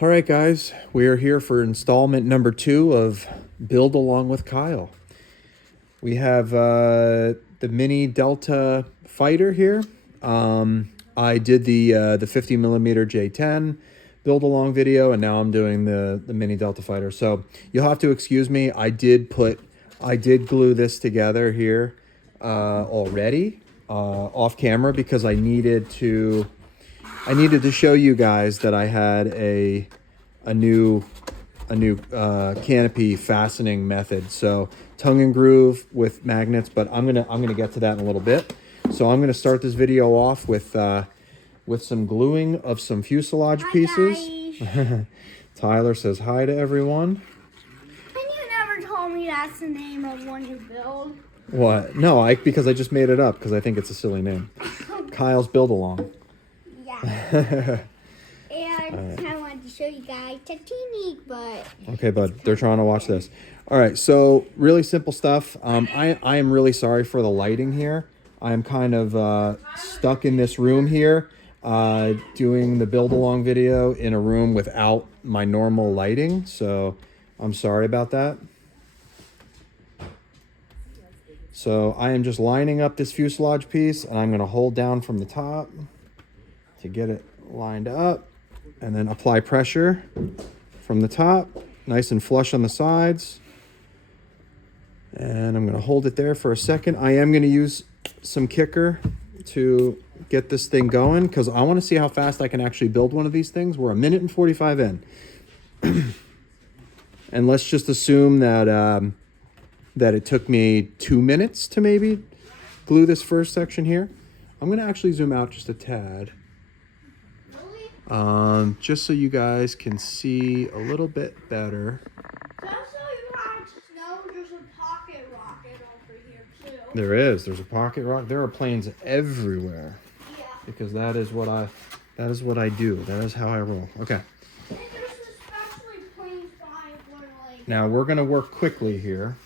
All right, guys, we are here for installment number 2 of Build Along with Kyle. We have the Mini Delta Fighter here. I did the 50 millimeter J10 build along video, and now I'm doing the Mini Delta Fighter. So you'll have to excuse me. I did glue this together here already off camera because I needed to show you guys that I had a new canopy fastening method. So tongue and groove with magnets, but I'm gonna get to that in a little bit. So I'm gonna start this video off with some gluing of some fuselage pieces. Tyler says hi to everyone. And you never told me that's the name of one you build. What? No, because I just made it up because I think it's a silly name. Kyle's Build Along. Yeah. And I wanted to show you guys the technique, but... Okay, bud. They're trying to watch this. All right, so really simple stuff. I am really sorry for the lighting here. I am kind of stuck in this room here doing the build along video in a room without my normal lighting. So I'm sorry about that. So I am just lining up this fuselage piece, and I'm going to hold down from the top to get it lined up, and then apply pressure from the top, nice and flush on the sides. And I'm going to hold it there for a second. I am going to use some kicker to get this thing going because I want to see how fast I can actually build one of these things. We're 1 minute and 45 in. And let's just assume that that it took me 2 minutes to maybe glue this first section here. I'm going to actually zoom out just a tad. Just so you guys can see a little bit better. Just so you guys know, there's a pocket rocket over here too. There is. There's a pocket rocket. There are planes everywhere. Yeah. Because that is what I do. That is how I roll. Okay. And there's especially planes flying where like... Now we're gonna work quickly here.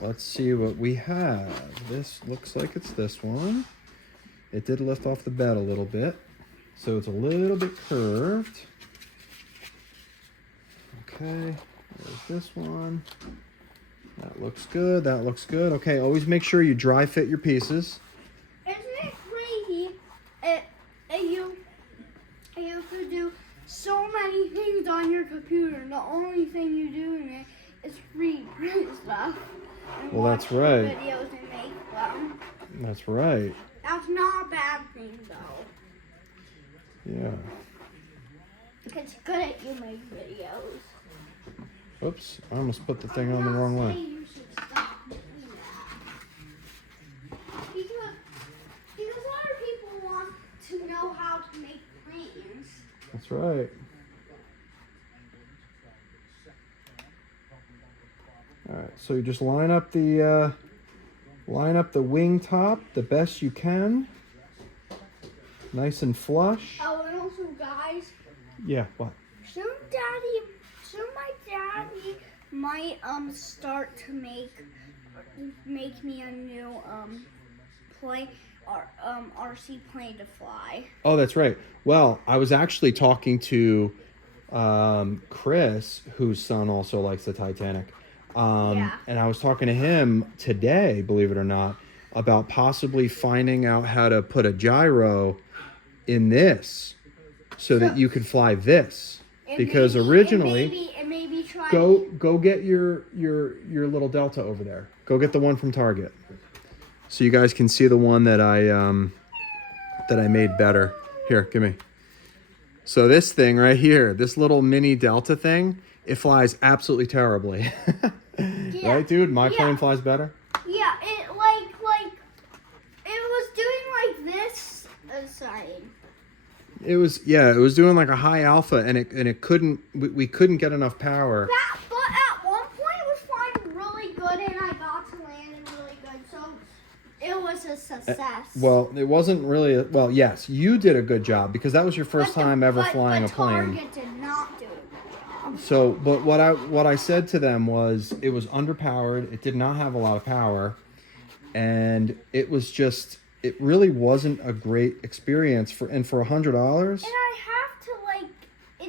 Let's see what we have. This looks like it's this one. It did lift off the bed a little bit, so it's a little bit curved. Okay, there's this one. That looks good, that looks good. Okay, always make sure you dry fit your pieces. Isn't it crazy? You could do so many things on your computer, and the only thing you do in it is read stuff. And Well, that's watch right. videos and make them. That's right. That's not a bad thing, though. Yeah. It's good at you make videos. Oops, I almost put the thing on the wrong way. You should stop doing that. Because other people want to know how to make planes. That's right. All right, so you just line up the wing top the best you can. Nice and flush. Oh, and also, guys, Yeah, what? soon my daddy might start to make me a new plane or RC plane to fly. Oh, that's right. Well, I was actually talking to Chris, whose son also likes the Titanic. Yeah. And I was talking to him today, believe it or not, about possibly finding out how to put a gyro in this so that you could fly this. Because originally, maybe try. go get your little Delta over there. Go get the one from Target, so you guys can see the one that I made better. Here, give me. So this thing right here, this little mini Delta thing, it flies absolutely terribly. Yeah. Right, dude? My plane flies better. Yeah, it it was doing like this aside. It was doing like a high alpha, and it couldn't. We couldn't get enough power. But at one point it was flying really good, and I got to land it really good, so it was a success. Well, it wasn't really. Well, yes, you did a good job because that was your first time ever flying a plane. Target did not do a good job. So, but what I said to them was it was underpowered. It did not have a lot of power, and it it really wasn't a great experience for $100. And I have to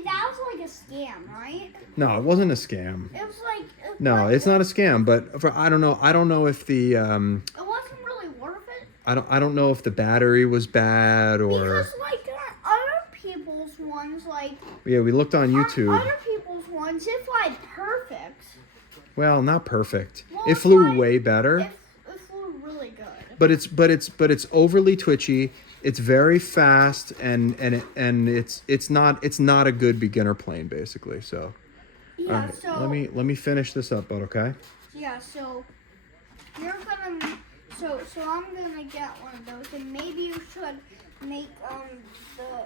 that was like a scam, right? No, it wasn't a scam. It was like No, it's not a scam. But I don't know. I don't know if the it wasn't really worth it. I don't know if the battery was bad or. Because like there are other people's ones Yeah, we looked on YouTube. Other people's ones, it flies perfect. Well, not perfect. Well, it flew way better. It flew really good. But it's overly twitchy. It's very fast and it's not a good beginner plane basically. So yeah, all right, so let me finish this up, bud, okay? yeah, so you're gonna so I'm gonna get one of those, and maybe you should make the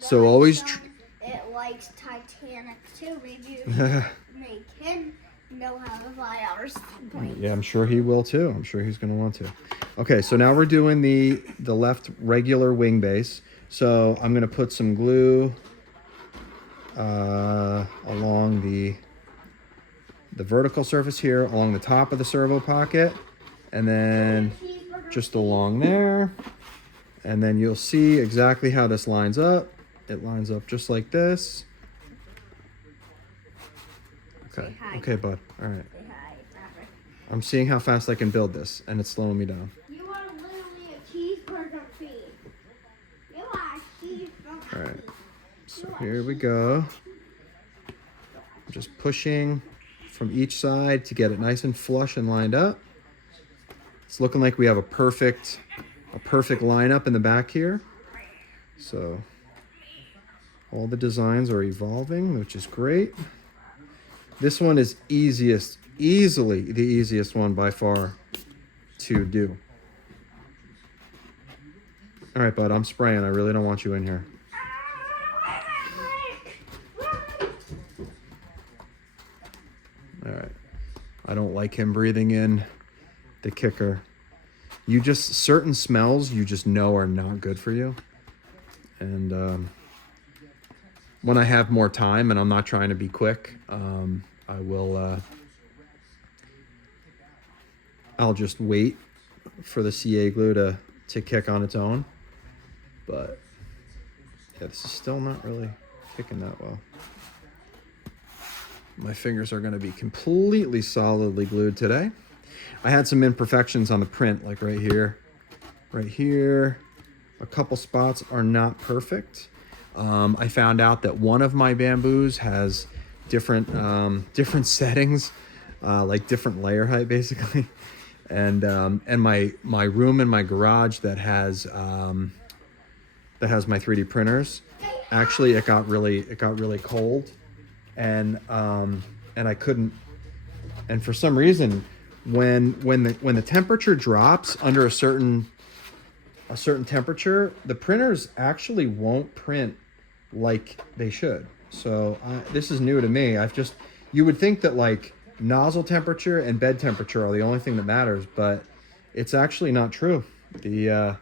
So guy always sound it likes Titanic too. Maybe you should make him know how to fly outer planes. Yeah, I'm sure he will too. I'm sure he's going to want to. Okay, so now we're doing the left regular wing base. So I'm going to put some glue along the vertical surface here, along the top of the servo pocket, and then just along there. And then you'll see exactly how this lines up. It lines up just like this. Okay. Okay, bud. All right. I'm seeing how fast I can build this, and it's slowing me down. You are literally a cheeseburger feed. You are a cheeseburger. All right. So here we go. I'm just pushing from each side to get it nice and flush and lined up. It's looking like we have a perfect lineup in the back here. So all the designs are evolving, which is great. This one is easily the easiest one by far to do. All right, bud, I'm spraying. I really don't want you in here. All right. I don't like him breathing in the kicker. Certain smells you just know are not good for you. And when I have more time and I'm not trying to be quick, I will, I'll just wait for the CA glue to kick on its own. But yeah, this is still not really kicking that well. My fingers are going to be completely solidly glued today. I had some imperfections on the print, like right here. A couple spots are not perfect. I found out that one of my bamboos has different settings, like different layer height basically, and my room in my garage that has my 3D printers. Actually, it got really cold, and I couldn't. And for some reason, when the temperature drops under a certain temperature, the printers actually won't print like they should. So this is new to me. You would think that like nozzle temperature and bed temperature are the only thing that matters, but it's actually not true. It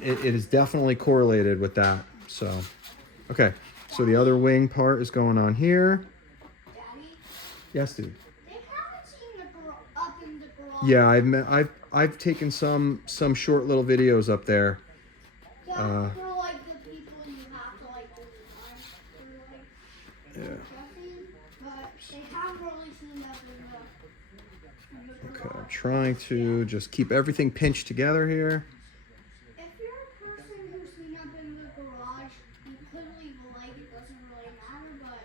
is definitely correlated with that. So, okay. So the other wing part is going on here. Daddy, Yes, dude. they haven't seen the up in the garage. Yeah, I've taken some short little videos up there. Yeah, for like the people you have to like design for like but they haven't really seen that in the Okay, garage. I'm trying to just keep everything pinched together here. If you're a person who's seen up in the garage, you could leave a like, it doesn't really matter, but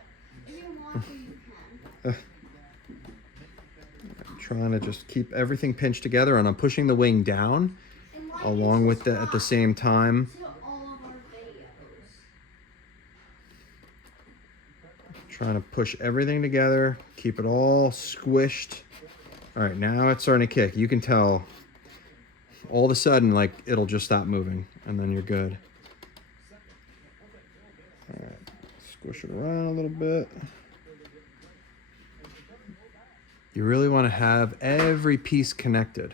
if you want to, you can. I'm trying to just keep everything pinched together, and I'm pushing the wing down And like along with that at the same time. to all of our videos. Trying to push everything together, keep it all squished. All right, now it's starting to kick. You can tell all of a sudden, like, it'll just stop moving, and then you're good. All right, squish it around a little bit. You really want to have every piece connected.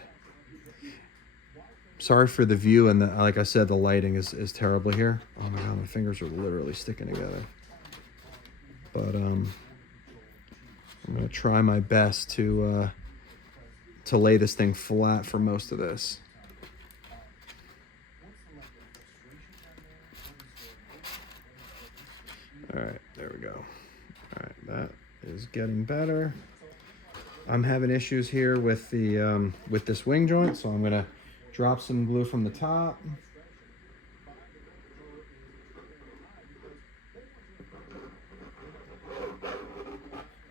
Sorry for the view, and like I said, the lighting is terrible here. Oh my God, my fingers are literally sticking together. But I'm gonna try my best to lay this thing flat for most of this. All right, there we go. All right, that is getting better. I'm having issues here with the with this wing joint, so I'm gonna drop some glue from the top.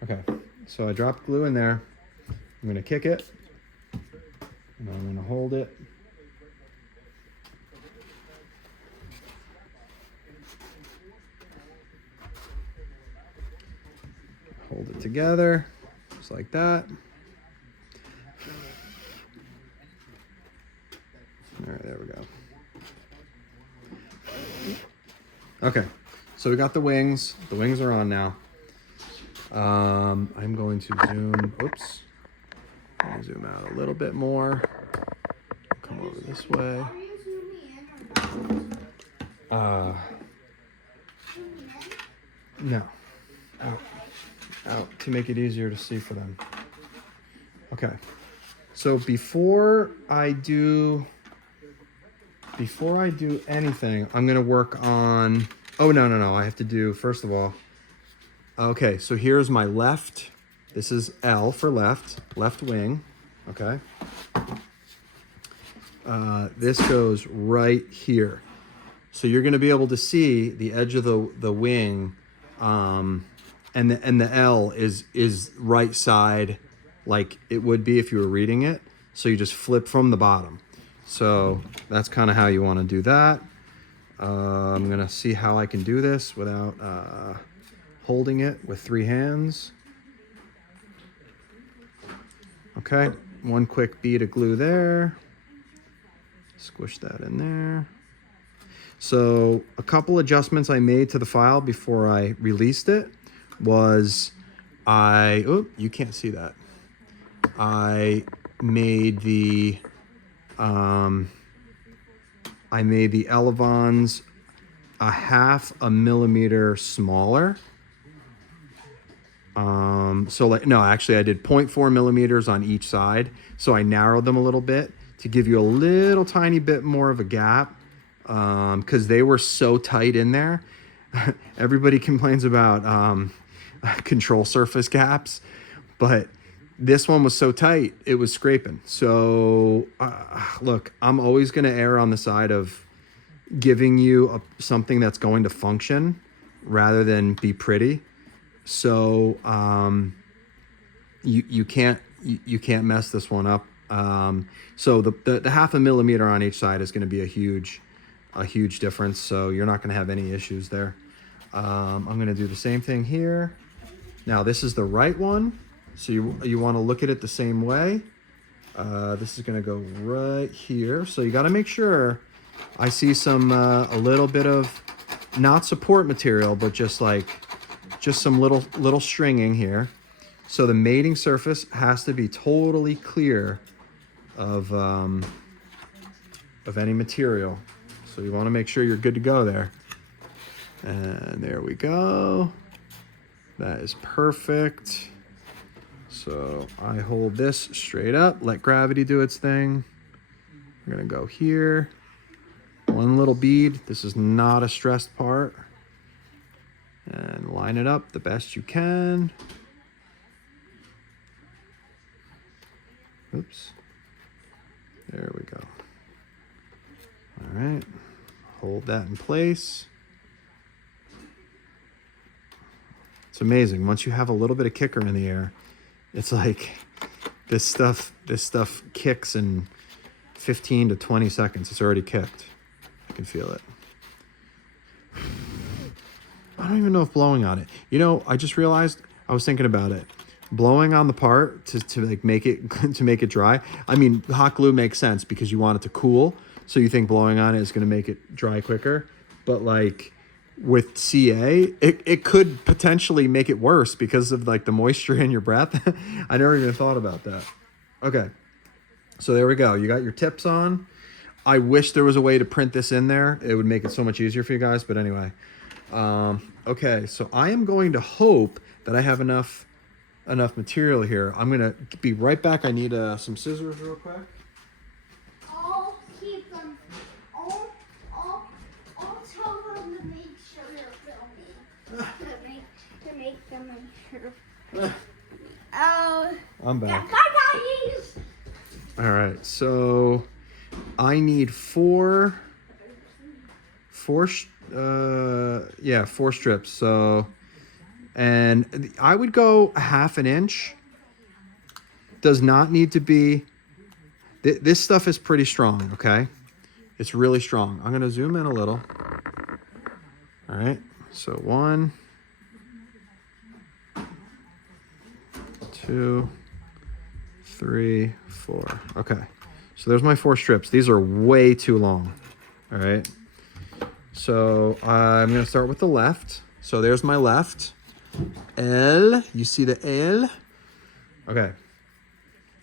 Okay, so I dropped glue in there. I'm gonna kick it, and I'm gonna hold it. Hold it together, just like that. All right, there we go. Okay, so we got the wings. The wings are on now. I'm going to zoom, oops. I'll zoom out a little bit more. Come over this way. Are you zooming in or zooming in? No. Out to make it easier to see for them. Okay. So before I do anything, I'm gonna work on, oh no, I have to do, first of all, okay, so here's my left, this is L for left wing, okay? This goes right here. So you're gonna be able to see the edge of the wing, and the L is right side like it would be if you were reading it. So you just flip from the bottom. So that's kind of how you want to do that. I'm gonna see how I can do this without holding it with 3 hands. Okay, one quick bead of glue there. Squish that in there. So a couple adjustments I made to the file before I released it was you can't see that. I made the elevons a 0.5 millimeter smaller. So like, no, actually I did 0.4 millimeters on each side. So I narrowed them a little bit to give you a little tiny bit more of a gap. Cause they were so tight in there. Everybody complains about, control surface gaps, but this one was so tight, it was scraping. So look, I'm always going to err on the side of giving you something that's going to function rather than be pretty. So you can't mess this one up. So the 0.5 millimeter on each side is going to be a huge difference. So you're not going to have any issues there. I'm going to do the same thing here. Now this is the right one. So you want to look at it the same way. This is going to go right here. So you got to make sure I see some a little bit of not support material, but just some little stringing here. So the mating surface has to be totally clear of any material. So you want to make sure you're good to go there. And there we go. That is perfect. So I hold this straight up, let gravity do its thing. I'm gonna go here. One little bead. This is not a stressed part. And line it up the best you can. Oops. There we go. All right. Hold that in place. It's amazing. Once you have a little bit of kicker in the air, it's like this stuff kicks in 15 to 20 seconds. It's already kicked. I can feel it. I don't even know if blowing on it. You know, I just realized, I was thinking about it. Blowing on the part to like make it to make it dry. I mean, hot glue makes sense because you want it to cool. So you think blowing on it is going to make it dry quicker. But like with CA, it could potentially make it worse because of like the moisture in your breath. I never even thought about that. Okay. So there we go. You got your tips on. I wish there was a way to print this in there. It would make it so much easier for you guys. But anyway. Okay. So I am going to hope that I have enough material here. I'm going to be right back. I need some scissors real quick. I'll keep them. I'll tell them to make sure you're filming. to make sure. Oh. I'm back. Bye, guys. All right, so I need four strips. So, and I would go a half an inch. Does not need to be. This stuff is pretty strong. Okay, it's really strong. I'm gonna zoom in a little. All right, so 1, 2, 3, 4. Okay, so there's my 4 strips. These are way too long. All right, so I'm gonna start with the left. So there's my left. L, you see the L? Okay.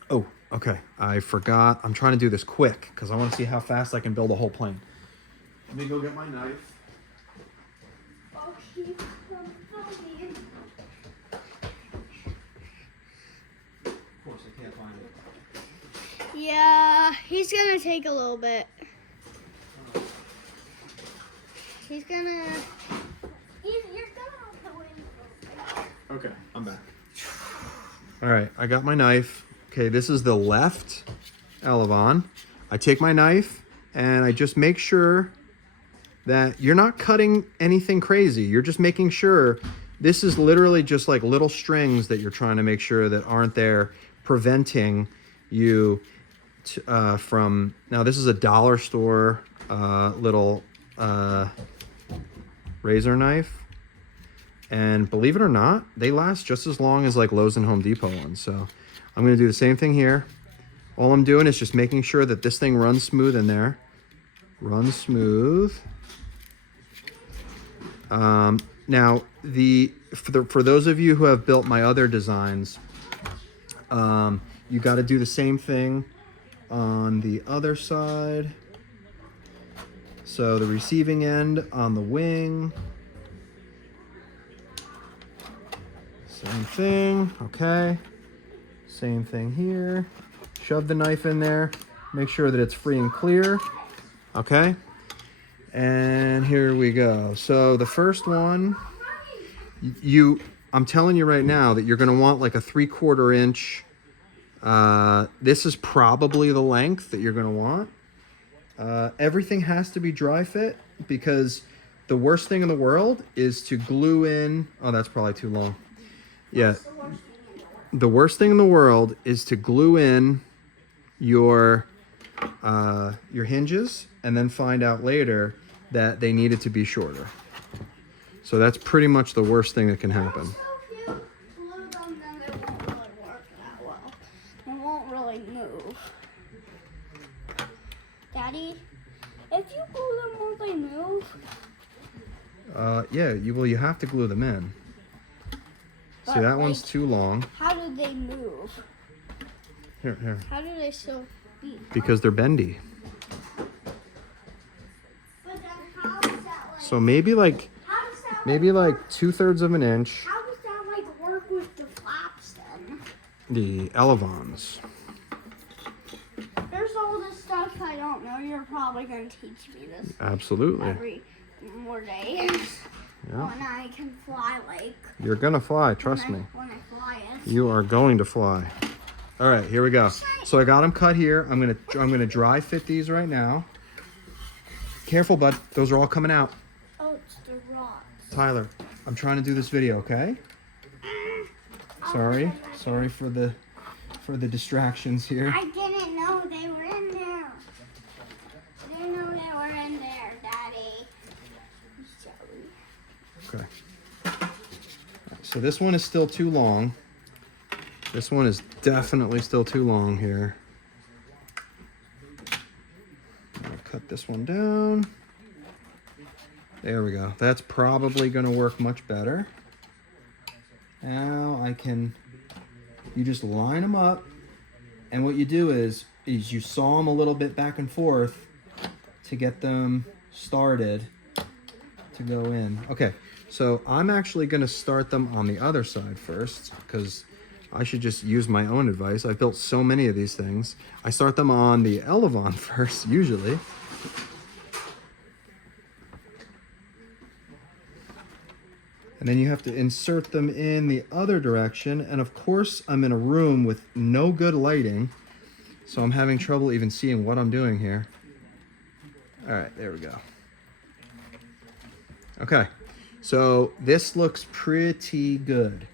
Oh, okay, I forgot. I'm trying to do this quick because I want to see how fast I can build a whole plane. Let me go get my knife. Oh, he's filming. Of course, I can't find it. Yeah, he's gonna take a little bit. He's gonna. You're gonna win. Okay, I'm back. All right, I got my knife. Okay, this is the left elevon. I take my knife and I just make sure that you're not cutting anything crazy. You're just making sure this is literally just like little strings that you're trying to make sure that aren't there preventing you from, now this is a dollar store little razor knife. And believe it or not, they last just as long as like Lowe's and Home Depot ones. So I'm gonna do the same thing here. All I'm doing is just making sure that this thing runs smooth in there. Run smooth. Now, for those of you who have built my other designs, you gotta do the same thing on the other side. So the receiving end on the wing. Same thing, okay. Same thing here. Shove the knife in there. Make sure that it's free and clear, okay. And here we go. So the first one, I'm telling you right now that you're gonna want like a 3/4 inch. This is probably the length that you're gonna want. Everything has to be dry fit because the worst thing in the world is to glue in, oh, that's probably too long. Yeah, the worst thing in the world is to glue in your hinges and then find out later that they needed to be shorter. So that's pretty much the worst thing that can happen. So if you glue them, then they won't really work that well. They won't really move. Daddy, if you glue them, won't they move? Yeah, you have to glue them in. See, that one's too long. How do they move? Here. How do they still be? Because they're bendy. But then how does that like? So maybe like 2/3 of an inch. How does that like work with the flaps then? The elevons. There's all this stuff I don't know. You're probably gonna teach me this Absolutely. every more days. Yeah. When I can fly, like. You're gonna fly, trust me. When I fly it. You are going to fly. All right, here we go. So I got them cut here. I'm gonna dry fit these right now. Careful, bud. Those are all coming out. Oh, it's the rods. Tyler, I'm trying to do this video, okay? Sorry for the distractions here. I didn't know they were in there. I didn't know they were in there, Daddy. Okay. So this one is still too long. This one is definitely still too long here. I'll cut this one down. There we go. That's probably going to work much better. Now you just line them up, and what you do is you saw them a little bit back and forth to get them started to go in. Okay, so I'm actually going to start them on the other side first because I should just use my own advice. I've built so many of these things. I start them on the elevon first, usually. And then you have to insert them in the other direction. And of course, I'm in a room with no good lighting, so I'm having trouble even seeing what I'm doing here. All right, there we go. Okay, so this looks pretty good.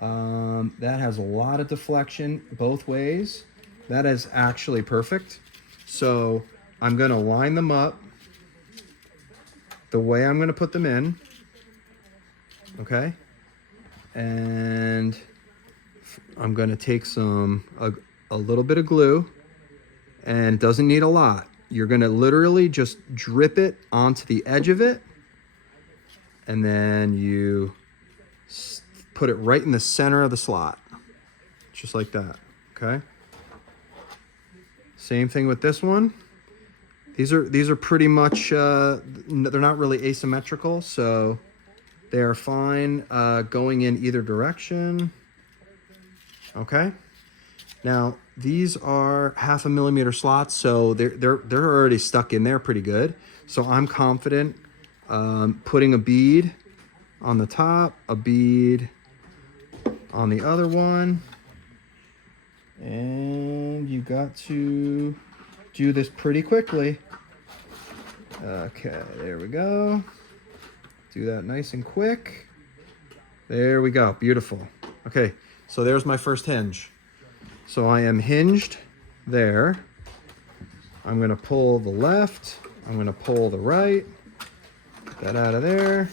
That has a lot of deflection both ways. That is actually perfect. So I'm gonna line them up the way I'm gonna put them in, okay? And I'm gonna take a little bit of glue, and doesn't need a lot. You're gonna literally just drip it onto the edge of it, and then you put it right in the center of the slot, just like that, okay? Same thing with this one. These are pretty much, they're not really asymmetrical, so they are fine going in either direction, okay? Now, these are 1/2 millimeter slots, so they're already stuck in there pretty good. So I'm confident putting a bead on the top, a bead on the other one, and you got to do this pretty quickly. Okay, there we go. Do that nice and quick. There we go, beautiful. Okay, so there's my first hinge. So I am hinged there. I'm gonna pull the left, I'm gonna pull the right, get that out of there.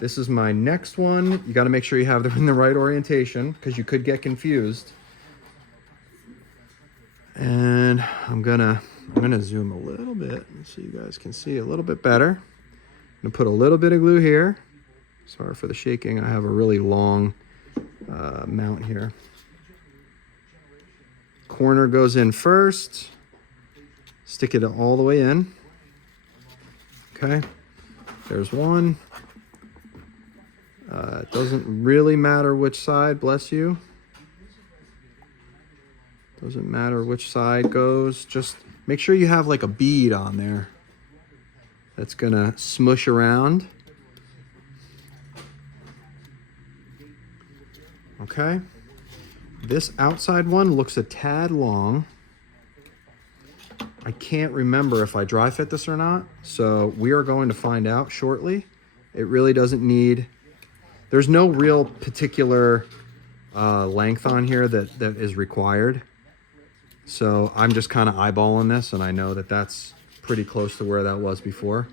This is my next one. You gotta make sure you have them in the right orientation because you could get confused. And I'm gonna zoom a little bit so you guys can see a little bit better. I'm gonna put a little bit of glue here. Sorry for the shaking, I have a really long mount here. Corner goes in first. Stick it all the way in. Okay, there's one. It doesn't really matter which side, bless you. Doesn't matter which side goes. Just make sure you have like a bead on there that's gonna smush around. Okay, this outside one looks a tad long. I can't remember if I dry fit this or not, so we are going to find out shortly. It really doesn't need, there's no real particular length on here that is required. So I'm just kind of eyeballing this, and I know that that's pretty close to where that was before.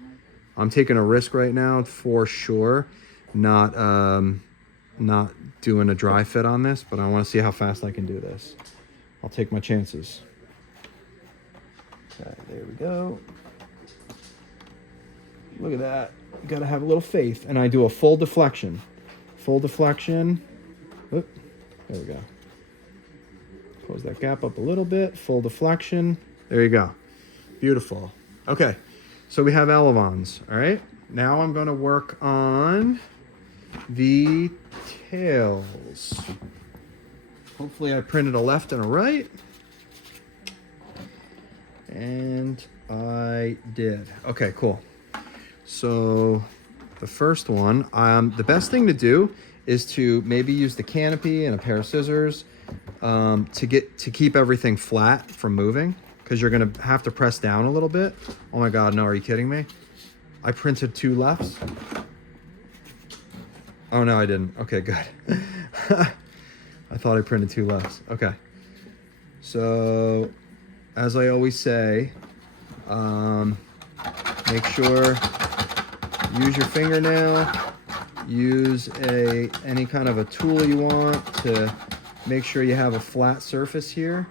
I'm taking a risk right now for sure, not doing a dry fit on this, but I want to see how fast I can do this. I'll take my chances. Okay, there we go. Look at that. You gotta have a little faith. And I do a full deflection. Full deflection. Oop, there we go. Close that gap up a little bit. Full deflection. There you go. Beautiful. Okay, so we have elevons. All right, now I'm gonna work on the tails. Hopefully I printed a left and a right. And I did. Okay, cool. So the first one, the best thing to do is to maybe use the canopy and a pair of scissors to keep everything flat from moving, because you're gonna have to press down a little bit. Oh my God, no, are you kidding me? I printed 2 lefts. Oh no, I didn't. Okay, good. I thought I printed 2 lefts. Okay. So, as I always say, make sure, use your fingernail, use any kind of a tool you want to make sure you have a flat surface here.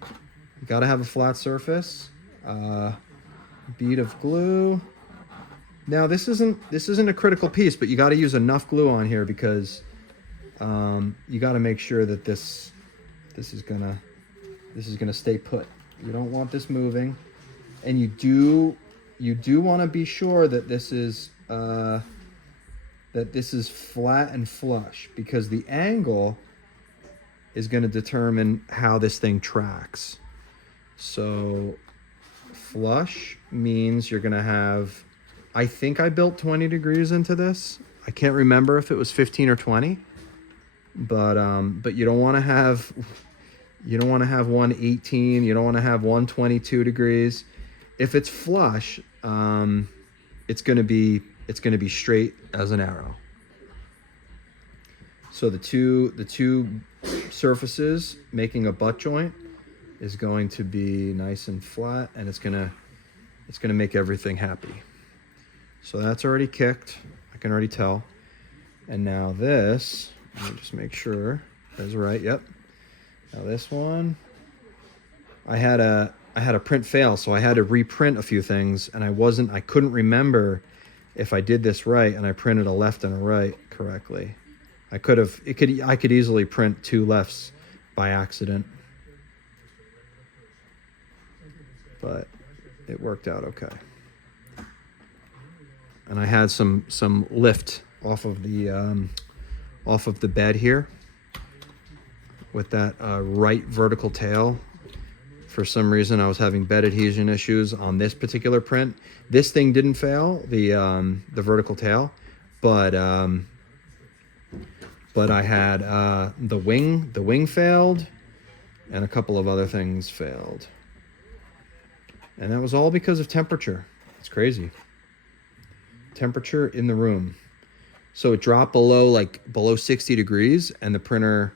You gotta have a flat surface. Bead of glue. Now this isn't a critical piece, but you got to use enough glue on here because you got to make sure that this is gonna stay put. You don't want this moving, and you do want to be sure that this is flat and flush, because the angle is going to determine how this thing tracks. So flush means you're going to have I think I built 20 degrees into this. I can't remember if it was 15 or 20, but you don't want to have one 18. You don't want to have one 22 degrees. If it's flush, it's gonna be straight as an arrow. So the two surfaces making a butt joint is going to be nice and flat, and it's gonna make everything happy. So that's already kicked. I can already tell. And now this, let me just make sure that's right. Yep. Now this one, I had a print fail, so I had to reprint a few things, and I couldn't remember if I did this right, and I printed a left and a right correctly. I could easily print two lefts by accident, but it worked out okay. And I had some lift off of the bed here with that right vertical tail. For some reason, I was having bed adhesion issues on this particular print. This thing didn't fail, the vertical tail, but I had the wing failed, and a couple of other things failed, and that was all because of temperature. It's crazy. Temperature in the room. So it dropped below 60 degrees, and the printer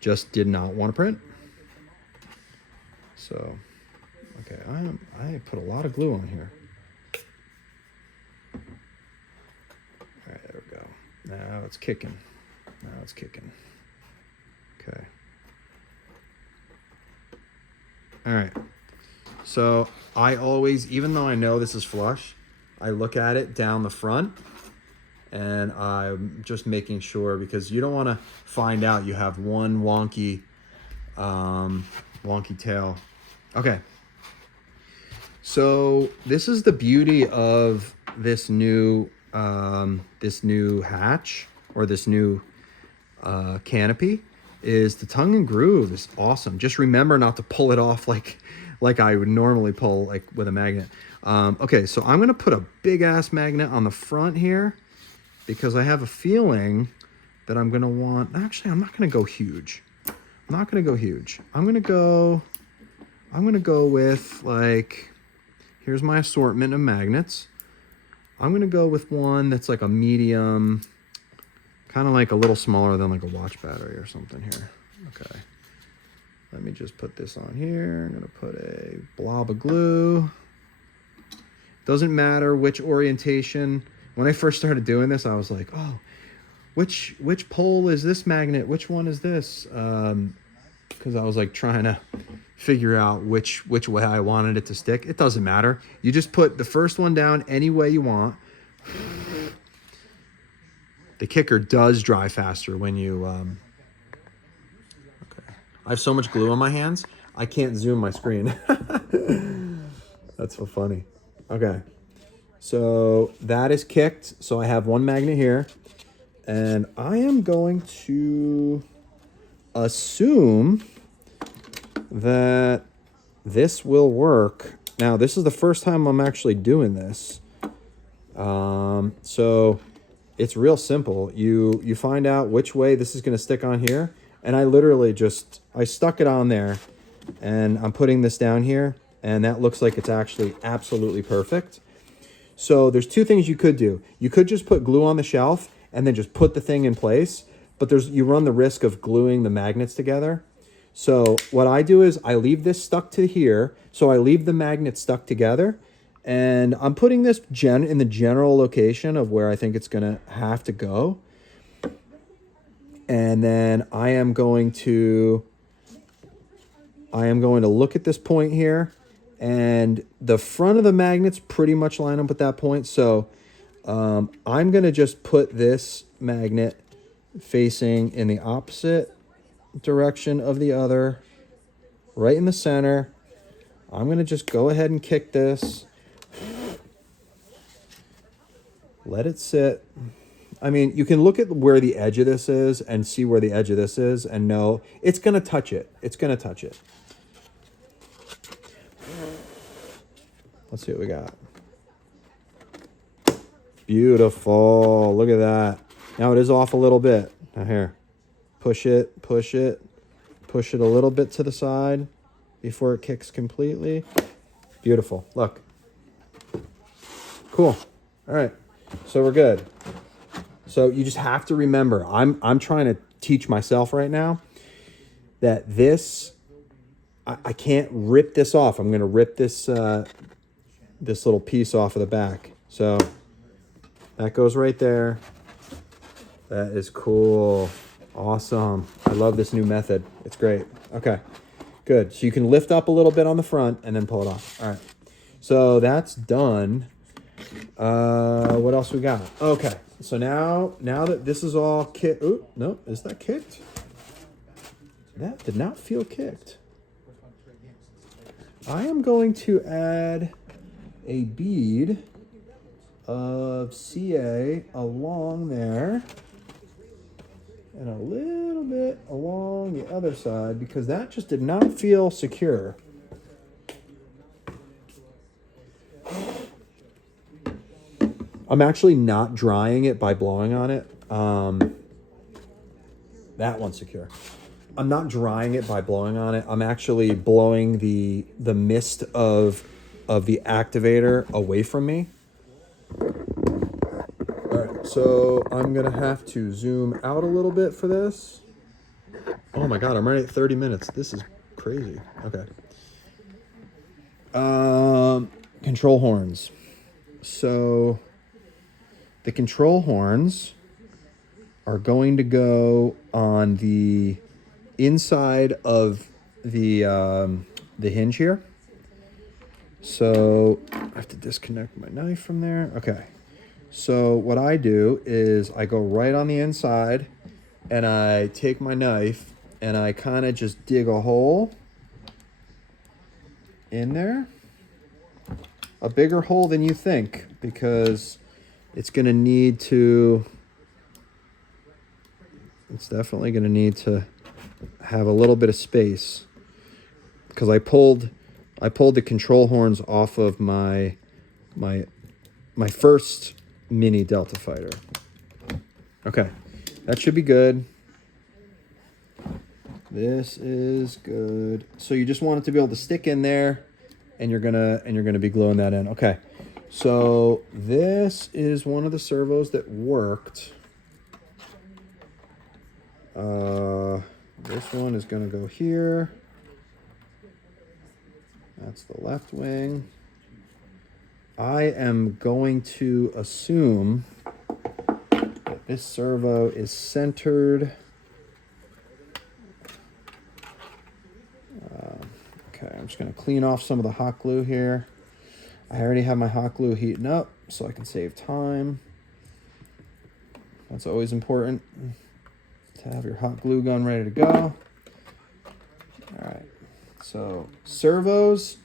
just did not want to print. So, okay, I put a lot of glue on here. All right, there we go. Now it's kicking. Okay. All right. So I always, even though I know this is flush, I look at it down the front, and I'm just making sure, because you don't want to find out you have one wonky tail. Okay. So this is the beauty of this new hatch, or this new canopy, is the tongue and groove is awesome. Just remember not to pull it off like I would normally pull, like with a magnet. Okay, so I'm gonna put a big ass magnet on the front here, because I have a feeling that I'm gonna want, actually I'm not gonna go huge. I'm gonna go with, like, here's my assortment of magnets. I'm gonna go with one that's like a medium, kind of like a little smaller than like a watch battery or something here. Okay. Let me just put this on here. I'm gonna put a blob of glue. Doesn't matter which orientation. When I first started doing this, I was like, oh, which pole is this magnet? Which one is this? Because I was like trying to figure out which way I wanted it to stick. It doesn't matter. You just put the first one down any way you want. The kicker does dry faster when you... Okay. I have so much glue on my hands, I can't zoom my screen. That's so funny. Okay. So that is kicked. So I have one magnet here. And I am going to assume that this will work. Now, this is the first time I'm actually doing this. So it's real simple. You find out which way this is going to stick on here. And I literally I stuck it on there. And I'm putting this down here. And that looks like it's actually absolutely perfect. So there's two things you could do. You could just put glue on the shelf and then just put the thing in place. But you run the risk of gluing the magnets together. So what I do is I leave this stuck to here. So I leave the magnets stuck together. And I'm putting this in the general location of where I think it's going to have to go. And then I am going to look at this point here. And the front of the magnets pretty much line up with that point. So I'm going to just put this magnet facing in the opposite direction of the other, right in the center. I'm going to just go ahead and kick this. Let it sit. I mean, you can look at where the edge of this is and see where the edge of this is and know it's going to touch it. It's going to touch it. Let's see what we got. Beautiful. Look at that. Now it is off a little bit. Now here, push it, push it, push it a little bit to the side before it kicks completely. Beautiful. Look. Cool. All right. So we're good. So you just have to remember, I'm trying to teach myself right now that this, I can't rip this off. I'm going to rip this this little piece off of the back. So that goes right there. That is cool. Awesome. I love this new method. It's great. Okay, good. So you can lift up a little bit on the front and then pull it off. All right. So that's done. What else we got? Okay. So now that this is all kicked. Oh, no. Is that kicked? That did not feel kicked. I am going to add a bead of CA along there and a little bit along the other side because that just did not feel secure. I'm actually not drying it by blowing on it. That one's secure. I'm not drying it by blowing on it. I'm actually blowing the mist of the activator away from me. All right, so I'm gonna have to zoom out a little bit for this. Oh my God, I'm already at 30 minutes. This is crazy. Okay. Control horns. So the control horns are going to go on the inside of the hinge here. So I have to disconnect my knife from there. Okay. So what I do is I go right on the inside and I take my knife and I kind of just dig a hole in there. A bigger hole than you think because it's going to need to, it's definitely going to need to have a little bit of space because I pulled the control horns off of my first mini Delta fighter. Okay, that should be good. This is good. So you just want it to be able to stick in there, and you're gonna be gluing that in. Okay, so this is one of the servos that worked. This one is gonna go here. That's the left wing. I am going to assume that this servo is centered. Okay, I'm just going to clean off some of the hot glue here. I already have my hot glue heating up so I can save time. That's always important to have your hot glue gun ready to go. All right, so servos.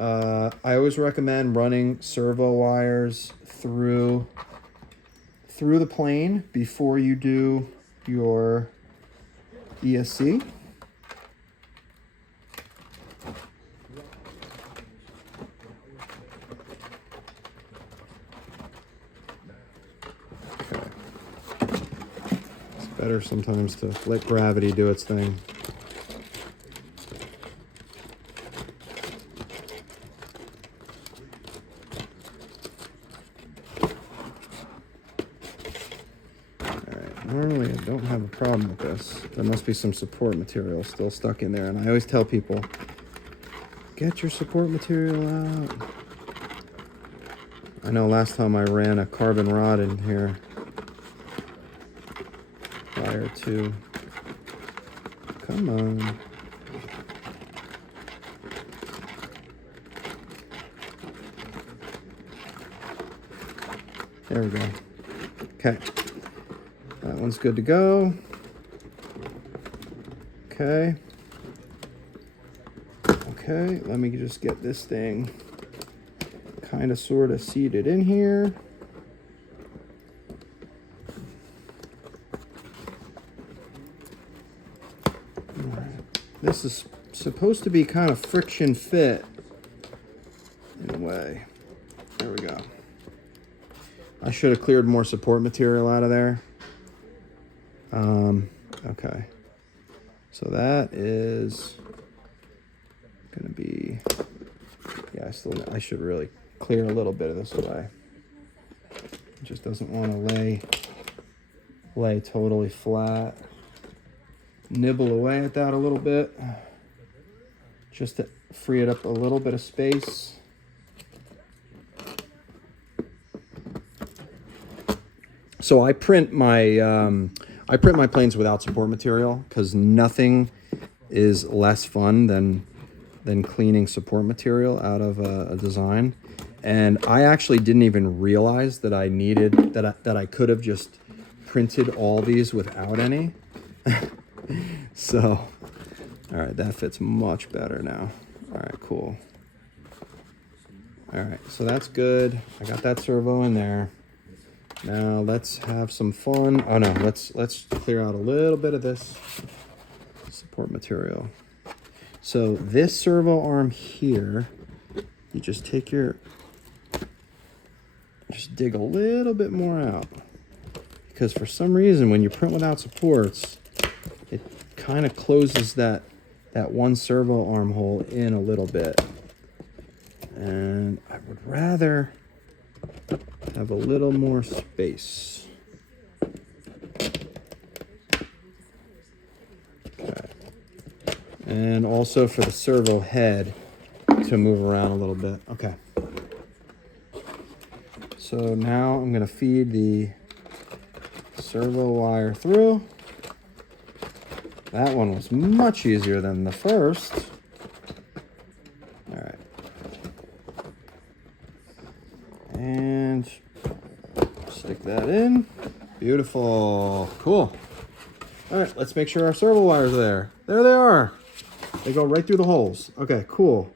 I always recommend running servo wires through the plane before you do your ESC. Okay. It's better sometimes to let gravity do its thing. Normally I don't have a problem with this. There must be some support material still stuck in there. And I always tell people, get your support material out. I know last time I ran a carbon rod in here prior to. Come on. There we go. Okay. That one's good to go. Okay. Okay, let me just get this thing kind of sort of seated in here. All right. This is supposed to be kind of friction fit in a way. There we go. I should have cleared more support material out of there. Okay. So that is gonna be, yeah, I should really clear a little bit of this away. It just doesn't want to lay totally flat. Nibble away at that a little bit, just to free it up a little bit of space. So I print my planes without support material because nothing is less fun than cleaning support material out of a design. And I actually didn't even realize that I needed that I could have just printed all these without any. So, all right, that fits much better now. All right, cool. All right, so that's good. I got that servo in there. Now let's have some fun. Oh no, let's clear out a little bit of this support material. So this servo arm here, you just take just dig a little bit more out. Because for some reason, when you print without supports, it kind of closes that one servo arm hole in a little bit. And I would rather have a little more space. Okay. And also for the servo head to move around a little bit. Okay. So now I'm going to feed the servo wire through. That one was much easier than the first. All right. And stick that in. Beautiful. Cool. All right, let's make sure our servo wires are there. There they are. They go right through the holes. Okay, cool.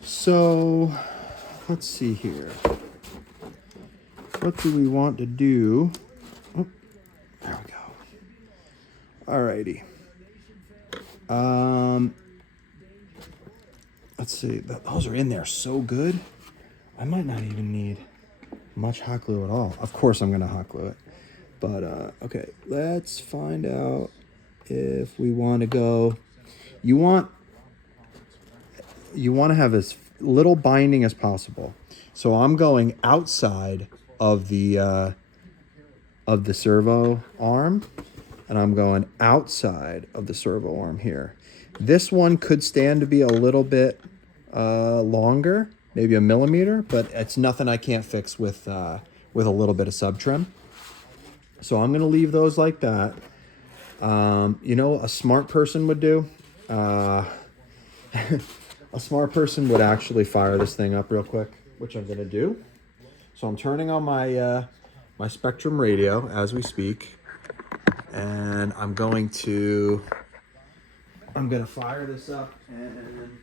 So let's see here. What do we want to do? Oh, there we go. Alrighty. Let's see. Those are in there so good. I might not even need much hot glue at all. Of course I'm gonna hot glue it. But okay, let's find out if we want to go. You want to have as little binding as possible. So I'm going outside of the servo arm, and I'm going outside of the servo arm here. This one could stand to be a little bit longer, maybe a millimeter, but it's nothing I can't fix with a little bit of sub trim. So I'm gonna leave those like that. You know, a smart person would do. A smart person would actually fire this thing up real quick, which I'm gonna do. So I'm turning on my my Spectrum radio as we speak, and I'm gonna fire this up and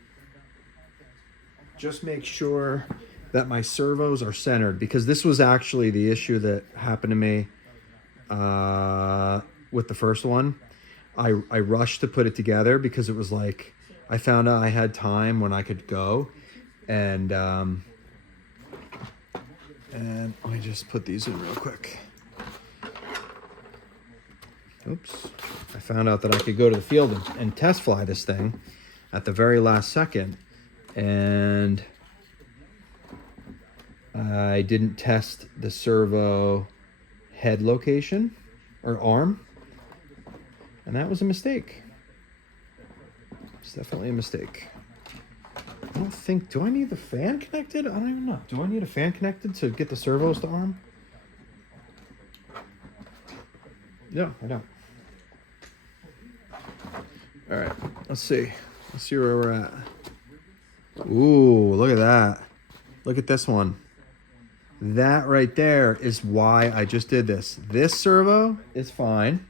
just make sure that my servos are centered, because this was actually the issue that happened to me with the first one. I rushed to put it together because it was like I found out I had time when I could go, and let me just put these in real quick. Oops. I found out that I could go to the field and test fly this thing at the very last second, and I didn't test the servo head location or arm, and that was a mistake. It's definitely a mistake. I don't think, do I need the fan connected? I don't even know. Do I need a fan connected to get the servos to arm? No, I don't. All right, let's see. Let's see where we're at. Ooh, look at that. Look at this one. That right there is why I just did this. This servo is fine.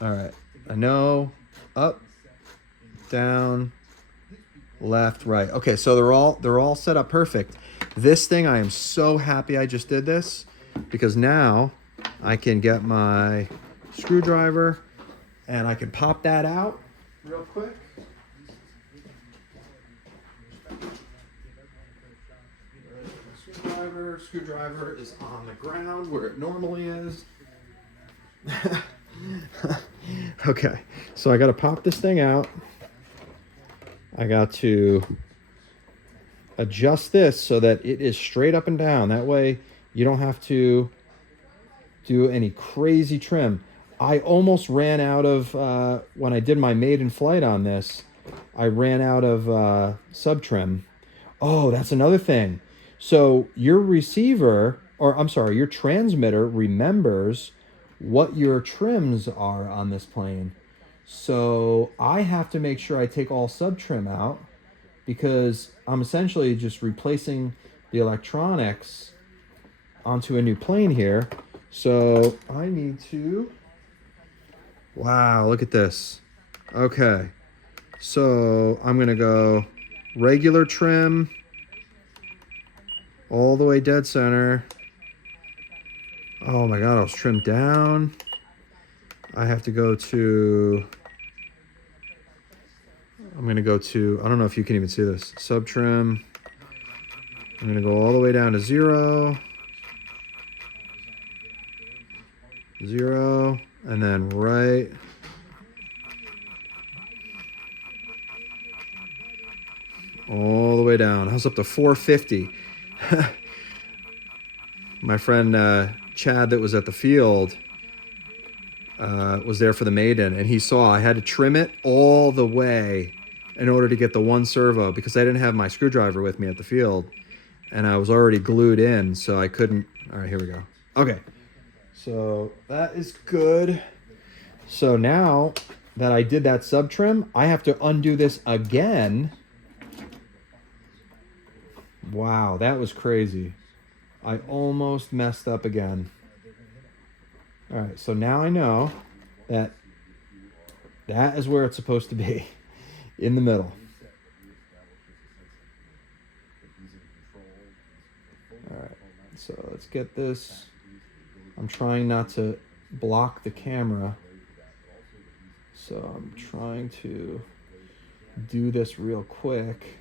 All right, I know. Up, down, left, right. Okay, so they're all set up perfect. This thing, I am so happy I just did this, because now I can get my screwdriver and I can pop that out real quick. screwdriver. Screwdriver is on the ground where it normally is. Okay, so I got to pop this thing out. I got to adjust this so that it is straight up and down. That way you don't have to do any crazy trim. I almost ran out of, when I did my maiden flight on this, I ran out of sub trim. Oh, that's another thing. So your receiver, or I'm sorry, your transmitter remembers what your trims are on this plane. So I have to make sure I take all sub trim out because I'm essentially just replacing the electronics onto a new plane here. So I need to, wow, look at this. Okay, so I'm gonna go regular trim all the way dead center. Oh my God, I was trimmed down. I have to go to, I'm gonna go to, I don't know if you can even see this, sub trim. I'm gonna go all the way down to 0, 0, and then right. All the way down. I was up to 450. My friend Chad that was at the field was there for the maiden, and he saw I had to trim it all the way in order to get the one servo because I didn't have my screwdriver with me at the field, and I was already glued in, so I couldn't. All right, here we go. Okay, so that is good. So now that I did that sub trim, I have to undo this again. Wow, that was crazy. I almost messed up again. All right, so now I know that that is where it's supposed to be, in the middle. All right, so let's get this. I'm trying not to block the camera, so I'm trying to do this real quick.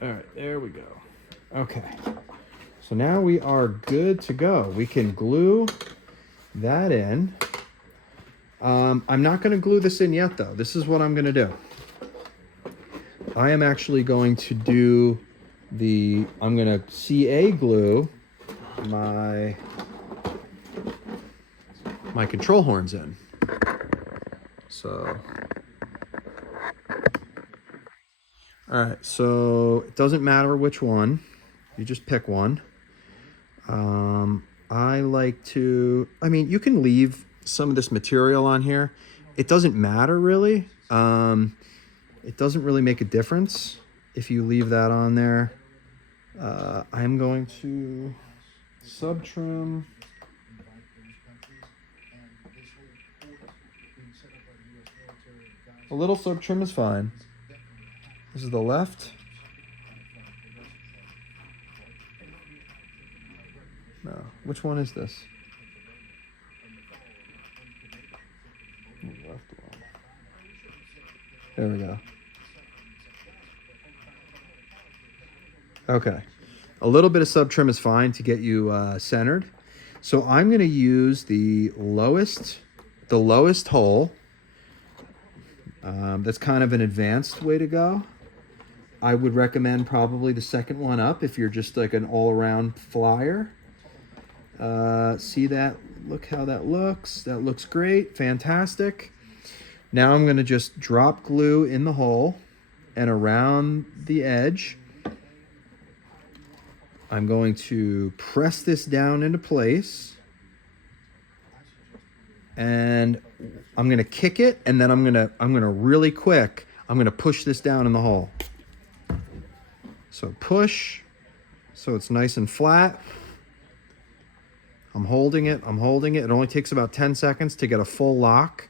All right, there we go. Okay, so now we are good to go. We can glue that in. I'm not going to glue this in yet, though. This is what I'm going to do. I am actually going to do I'm going to CA glue my control horns in. So, all right, so it doesn't matter which one. You just pick one. I like to, I mean, you can leave some of this material on here. It doesn't matter really. It doesn't really make a difference if you leave that on there. I'm going to sub trim. A little sub trim is fine. This is the left. No, which one is this? Left one. There we go. Okay, a little bit of sub trim is fine to get you centered. So I'm going to use the lowest hole. That's kind of an advanced way to go. I would recommend probably the second one up if you're just like an all-around flyer. See that? Look how that looks. That looks great. Fantastic. Now I'm going to just drop glue in the hole and around the edge. I'm going to press this down into place. And I'm going to kick it, and then I'm going to really quick, I'm going to push this down in the hole. So push, so it's nice and flat. I'm holding it. It only takes about 10 seconds to get a full lock.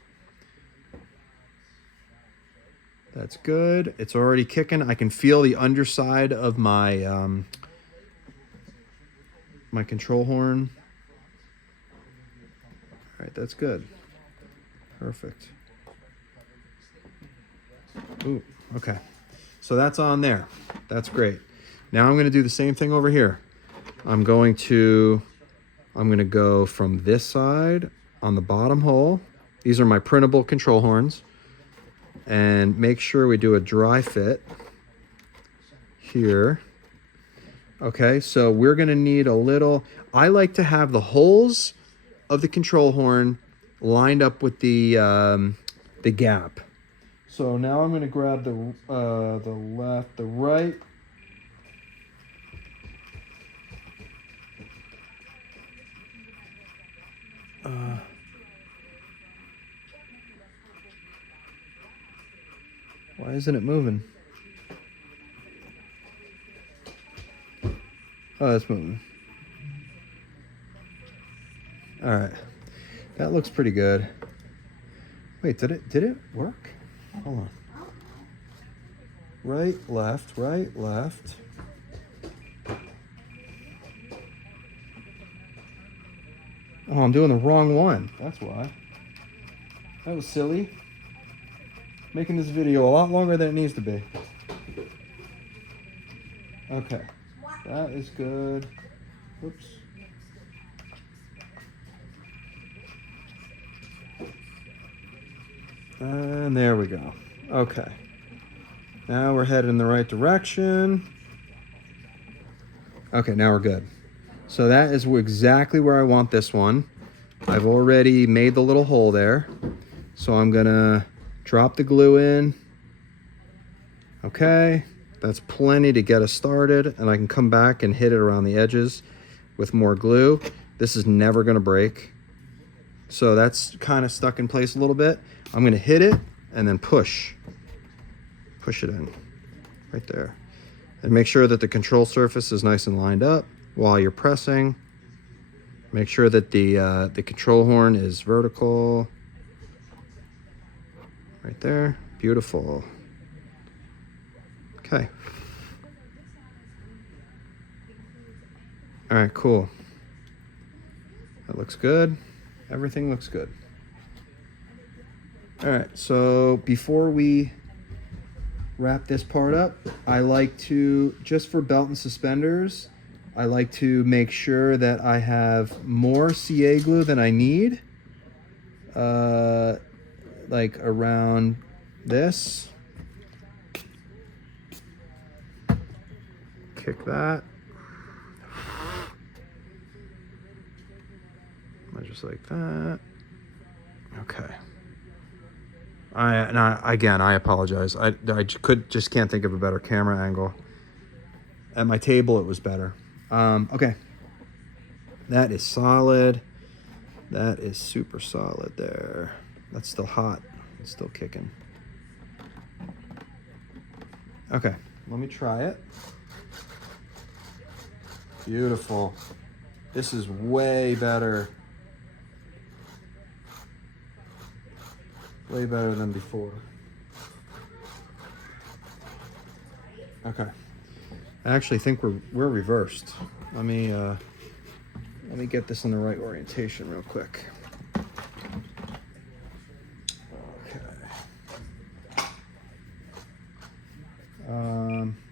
That's good. It's already kicking. I can feel the underside of my my control horn. All right, that's good. Perfect. Ooh, okay. So that's on there. That's great. Now I'm going to do the same thing over here. I'm going to go from this side on the bottom hole. These are my printable control horns. And make sure we do a dry fit here. Okay, so we're going to need a little... I like to have the holes of the control horn lined up with the gap. So now I'm going to grab the left, the right. Why isn't it moving? Oh, it's moving. All right, that looks pretty good. Wait, did it work? Hold on. Right, left, right, left. Oh, I'm doing the wrong one. That's why. That was silly. Making this video a lot longer than it needs to be. Okay, that is good. Oops. And there we go. Okay. Now we're headed in the right direction. Okay, now we're good. So that is exactly where I want this one. I've already made the little hole there. So I'm gonna drop the glue in. Okay, that's plenty to get us started, and I can come back and hit it around the edges with more glue. This is never gonna break. So that's kind of stuck in place a little bit. I'm gonna hit it and then push it in right there. And make sure that the control surface is nice and lined up while you're pressing. Make sure that the control horn is vertical. Right there, beautiful. Okay. All right, cool. That looks good. Everything looks good. All right, so before we wrap this part up, I like to, just for belt and suspenders, I like to make sure that I have more CA glue than I need. Like around this. Kick that. Just like that. Okay. Again, I apologize. I just can't think of a better camera angle. At my table, it was better. Okay. That is solid. That is super solid there. That's still hot. It's still kicking. Okay, let me try it. Beautiful. This is way better. Way better than before. Okay. I actually think we're reversed. Let me get this in the right orientation real quick. Okay.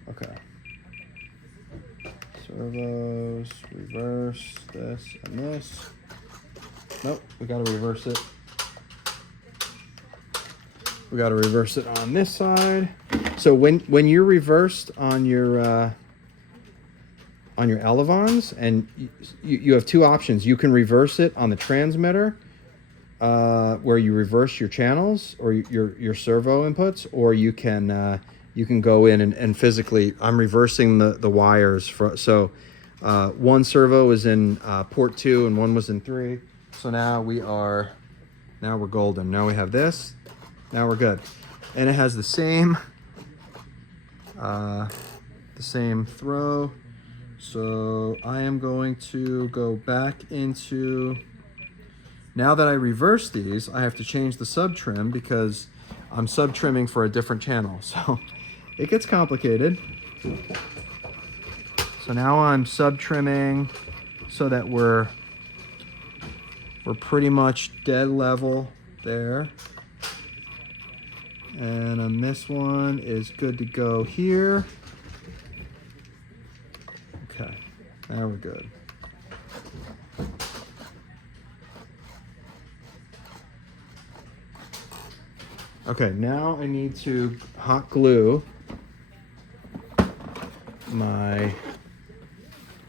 Okay. Servos, reverse this and this. Nope, we gotta reverse it. We gotta reverse it on this side. So when you're reversed on your elevons, and you have two options. You can reverse it on the transmitter, where you reverse your channels or your servo inputs, or you can go in and physically. I'm reversing the wires so one servo is in port 2 and one was in 3. So now we're golden. Now we have this. Now we're good, and it has the same throw. So I am going to go back into, now that I reverse these, I have to change the sub trim because I'm sub trimming for a different channel. So it gets complicated. So now I'm sub trimming so that we're pretty much dead level there. And on this one is good to go here. Now we're good. Okay, now I need to hot glue my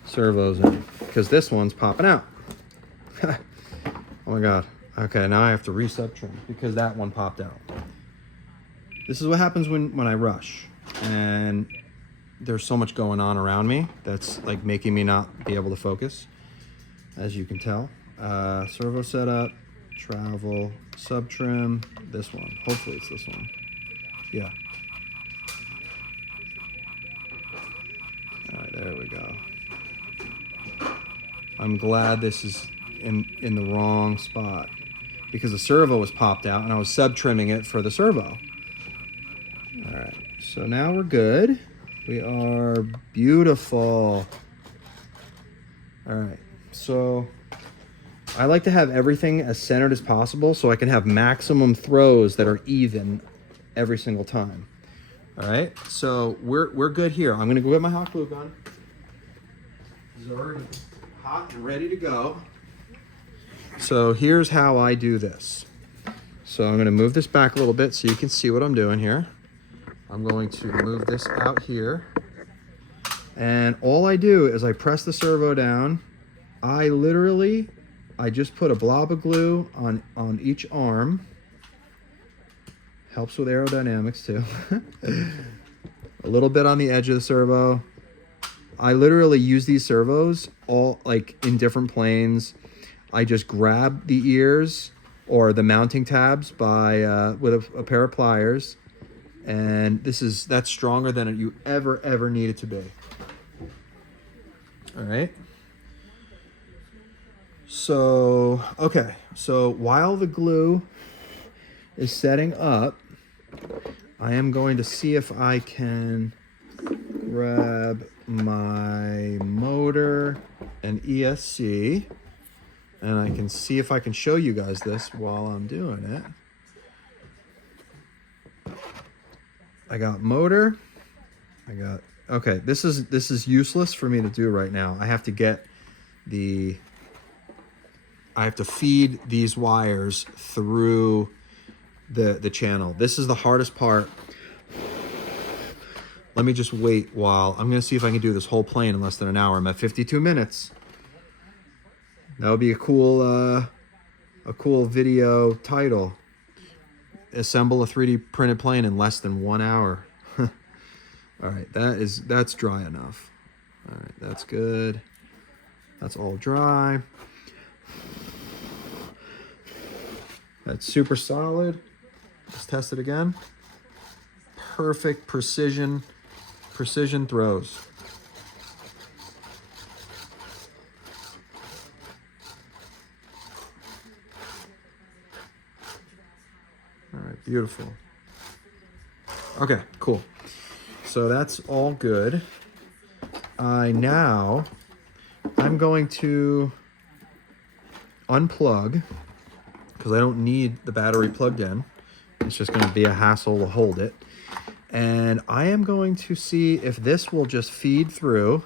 servos in because this one's popping out. Oh my god. Okay, now I have to resub trim because that one popped out. This is what happens when I rush and there's so much going on around me that's like making me not be able to focus, as you can tell. Servo setup, travel, sub trim, this one. Hopefully it's this one. Yeah. All right, there we go. I'm glad this is in the wrong spot because the servo was popped out and I was sub trimming it for the servo. All right, so now we're good. We are beautiful. All right, so I like to have everything as centered as possible so I can have maximum throws that are even every single time. All right, so we're good here. I'm gonna go get my hot glue gun. It's already hot and ready to go. So here's how I do this. So I'm gonna move this back a little bit so you can see what I'm doing here. I'm going to move this out here. And all I do is I press the servo down. I just put a blob of glue on each arm. Helps with aerodynamics too. A little bit on the edge of the servo. I literally use these servos all like in different planes. I just grab the ears or the mounting tabs by with a pair of pliers, and that's stronger than you ever need it to be. All right. So okay, so while the glue is setting up, I am going to see if I can grab my motor and ESC, and I can see if I can show you guys this while I'm doing it. I got motor. Okay, this is useless for me to do right now. I have to feed these wires through the channel. This is the hardest part. Let me just wait while I'm gonna see if I can do this whole plane in less than an hour. I'm at 52 minutes. That would be a cool video title. Assemble a 3D printed plane in less than 1 hour. All right, that's dry enough. All right, that's good. That's all dry. That's super solid. Let's test it again. Perfect precision throws. All right, beautiful. Okay, cool. So that's all good. I'm going to unplug because I don't need the battery plugged in. It's just going to be a hassle to hold it. And I am going to see if this will just feed through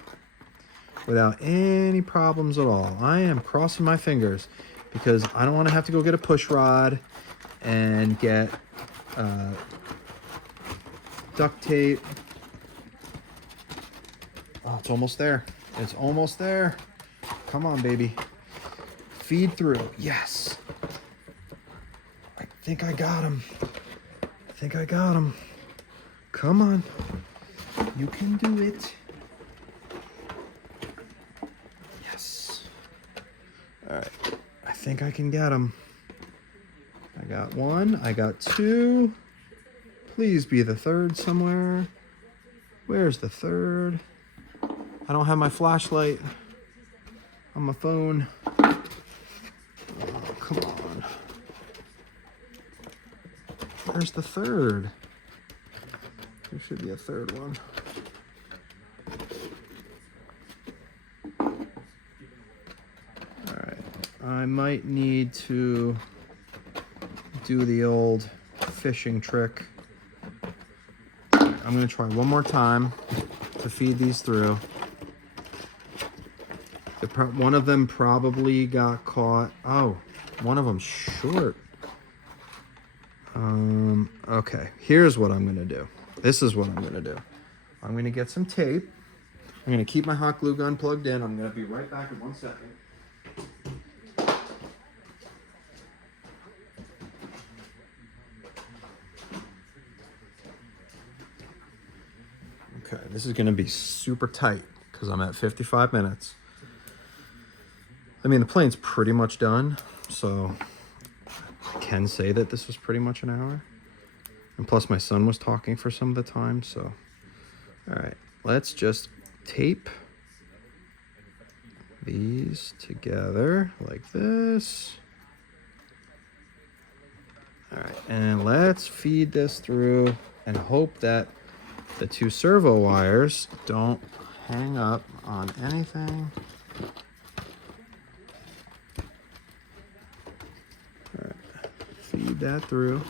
without any problems at all. I am crossing my fingers because I don't want to have to go get a push rod and get duct tape. Oh, it's almost there. It's almost there. Come on, baby. Feed through. Yes. I think I got him. Come on. You can do it. Yes. All right. I think I can get him. I got one. I got two. Please be the third somewhere. Where's the third? I don't have my flashlight on my phone. Oh, come on. Where's the third? There should be a third one. All right. I might need to do the old fishing trick. I'm going to try one more time to feed these through. One of them probably got caught. Oh, one of them short. Okay, here's what I'm gonna do. This is what I'm gonna do. I'm gonna get some tape. I'm gonna keep my hot glue gun plugged in. I'm gonna be right back in 1 second. Okay, this is gonna be super tight because I'm at 55 minutes. I mean, the plane's pretty much done, so I can say that this was pretty much an hour. And plus my son was talking for some of the time, so. All right, let's just tape these together like this. All right, and let's feed this through and hope that the 2 servo wires don't hang up on anything. All right, feed that through.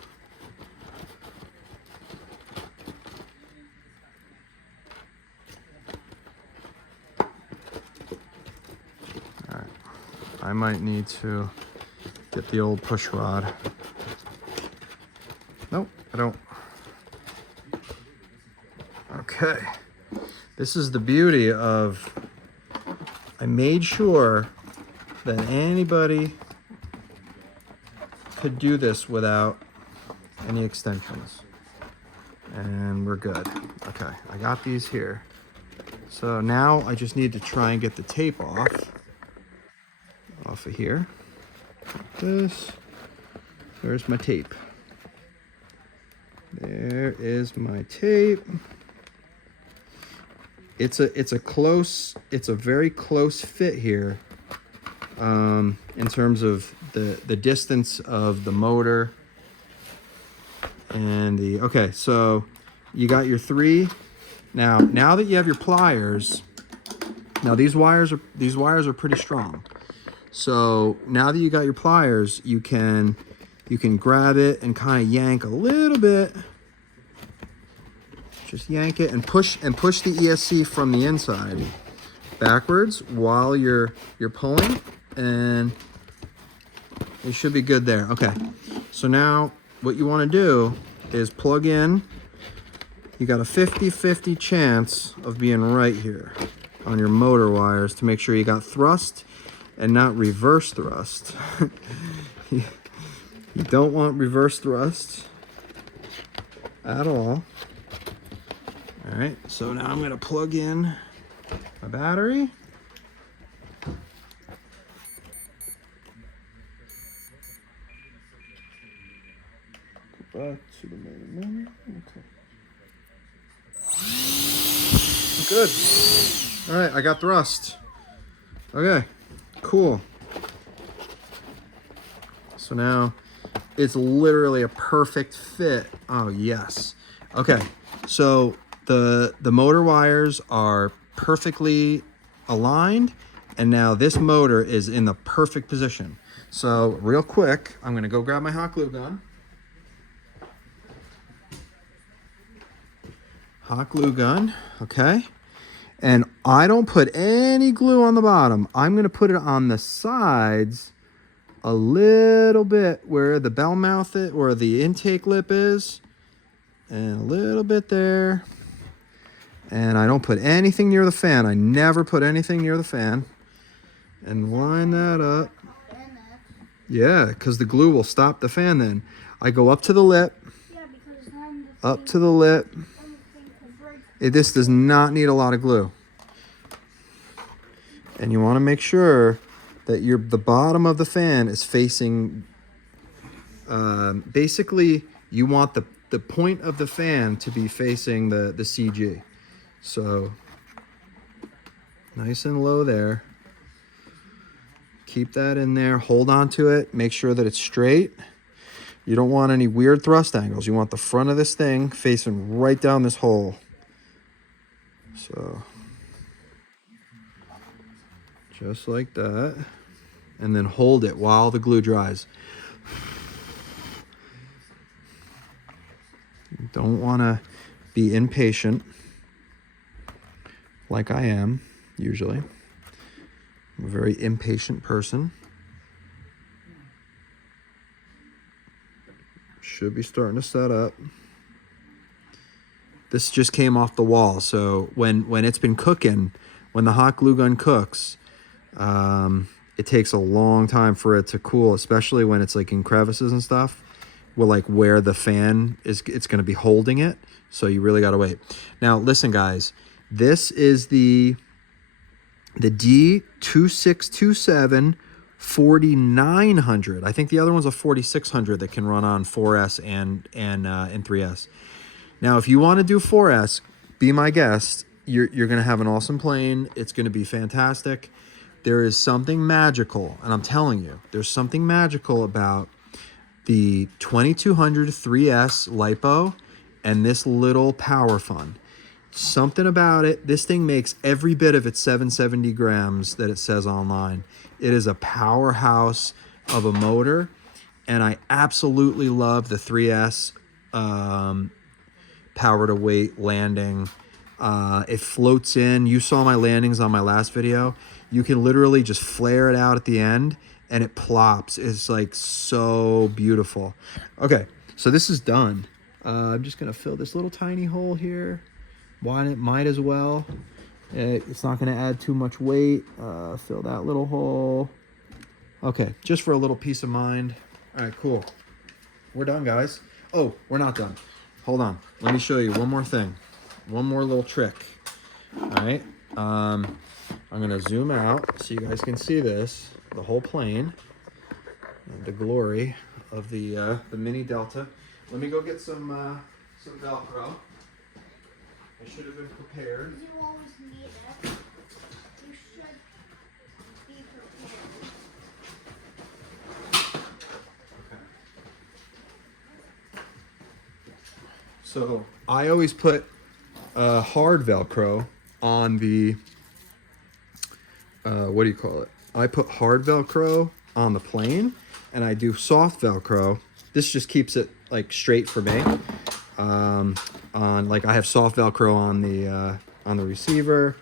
All right, I might need to get the old push rod. Nope, I don't. Okay, this is the beauty of, I made sure that anybody could do this without any extensions. And we're good. Okay, I got these here. So now I just need to try and get the tape off of here. Like this. Where's my tape? There is my tape. It's a very close fit here, in terms of the distance of the motor and the, okay, so you got your 3. Now that you have your pliers, now these wires are pretty strong. So now that you got your pliers, you can grab it and kind of yank a little bit. Just yank it and push the ESC from the inside backwards while you're pulling, and it should be good there. Okay, so now what you want to do is plug in. You got a 50-50 chance of being right here on your motor wires to make sure you got thrust and not reverse thrust. You don't want reverse thrust at all. All right, so now I'm gonna plug in my battery. Go back to the main menu. Okay. Good. All right, I got thrust. Okay, cool. So now it's literally a perfect fit. Oh, yes. Okay, so the motor wires are perfectly aligned, and now this motor is in the perfect position. So real quick, I'm gonna go grab my hot glue gun. Hot glue gun, okay. And I don't put any glue on the bottom. I'm gonna put it on the sides a little bit where the bell mouth is, or the intake lip is, and a little bit there. And I don't put anything near the fan. I never put anything near the fan. And line that up. Yeah, because the glue will stop the fan then. I go up to the lip. Yeah, because then Up to the lip. This does not need a lot of glue. And you want to make sure that the bottom of the fan is facing, basically you want the point of the fan to be facing the CG. So nice and low there. Keep that in there, hold on to it, make sure that it's straight. You don't want any weird thrust angles. You want the front of this thing facing right down this hole. So just like that. And then hold it while the glue dries. Don't want to be impatient like I am usually. I'm a very impatient person. Should be starting to set up. This just came off the wall, so when it's been cooking, when the hot glue gun cooks, it takes a long time for it to cool, especially when it's like in crevices and stuff. Well, like where the fan is, it's going to be holding it. So you really got to wait. Now, listen, guys, this is the D2627 4900. I think the other one's a 4600 that can run on 4S and 3S. Now, if you want to do 4S, be my guest. You're going to have an awesome plane. It's going to be fantastic. There is something magical, and I'm telling you, there's something magical about the 2200 3S LiPo and this little power fun. Something about it. This thing makes every bit of its 770 grams that it says online. It is a powerhouse of a motor, and I absolutely love the 3S power to weight landing. It floats in. You saw my landings on my last video. You can literally just flare it out at the end and it plops. It's like so beautiful. Okay, so this is done. I'm just gonna fill this little tiny hole here. Why it might as well. It's not gonna add too much weight. Fill that little hole. Okay, just for a little peace of mind. All right, cool. We're done, guys. Oh, we're not done. Hold on. Let me show you one more thing. One more little trick. All right. I'm gonna zoom out so you guys can see this, the whole plane, and the glory of the mini Delta. Let me go get some Velcro. I should have been prepared. You always need it. You should be prepared. Okay. So I always put hard Velcro on the what do you call it? I put hard Velcro on the plane, and I do soft Velcro. This just keeps it like straight for me. On like I have soft Velcro on the receiver.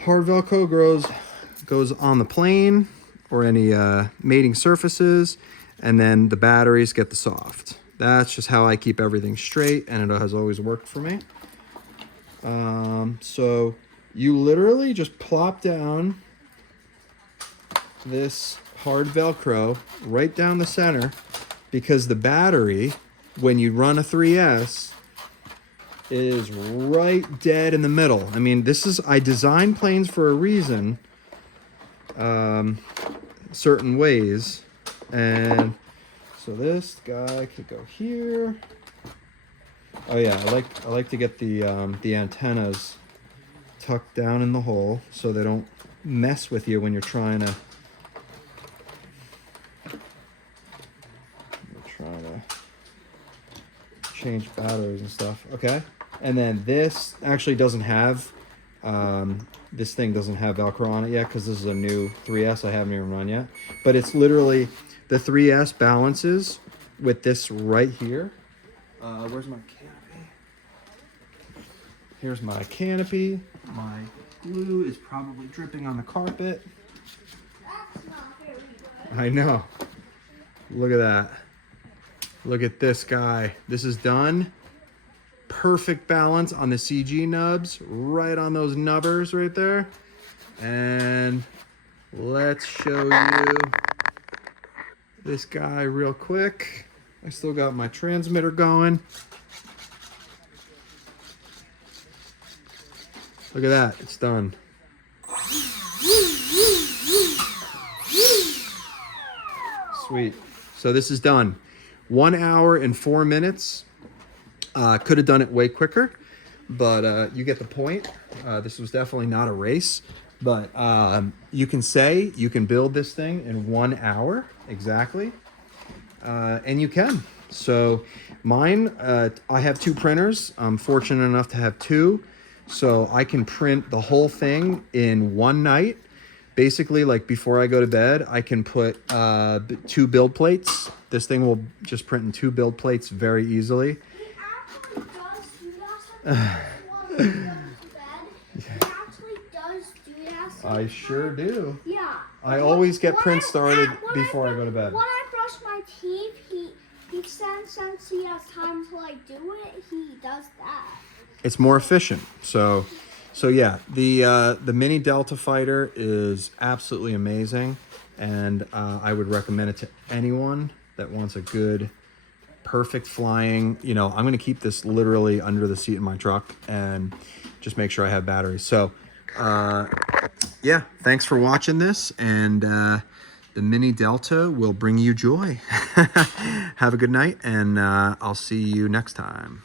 Hard Velcro goes on the plane or any mating surfaces, and then the batteries get the soft. That's just how I keep everything straight, and it has always worked for me. So you literally just plop down this hard Velcro right down the center, because the battery, when you run a 3S, is right dead in the middle. I mean, I designed planes for a reason, certain ways, and so this guy could go here. Oh yeah, I like to get the antennas tucked down in the hole so they don't mess with you when you're trying to change batteries and stuff. Okay, and then this actually doesn't have this thing doesn't have Velcro on it yet, because this is a new 3S I haven't even run yet, but it's literally the 3S balances with this right here. Where's my canopy? Here's my canopy. My glue is probably dripping on the carpet. That's not very good. I know. Look at that. Look at this guy. This is done. Perfect balance on the CG nubs, right on those nubbers right there. And let's show you this guy real quick. I still got my transmitter going. Look at that, it's done. Sweet. So this is done. 1 hour and 4 minutes. Could have done it way quicker, but you get the point. This was definitely not a race, but you can say you can build this thing in 1 hour exactly, and you can. So mine, I have 2 printers. I'm fortunate enough to have 2, so I can print the whole thing in one night. Basically, like before I go to bed, I can put 2 build plates. This thing will just print in 2 build plates very easily. I sure do. Yeah. I always get Prince started when before I go to bed. When I brush my teeth, he since he has time to like do it, he does that. It's more efficient. So yeah, the Mini Delta Fighter is absolutely amazing, and I would recommend it to anyone that wants a good, perfect flying. You know, I'm going to keep this literally under the seat in my truck and just make sure I have batteries. So yeah, thanks for watching this, and the Mini Delta will bring you joy. Have a good night, and I'll see you next time.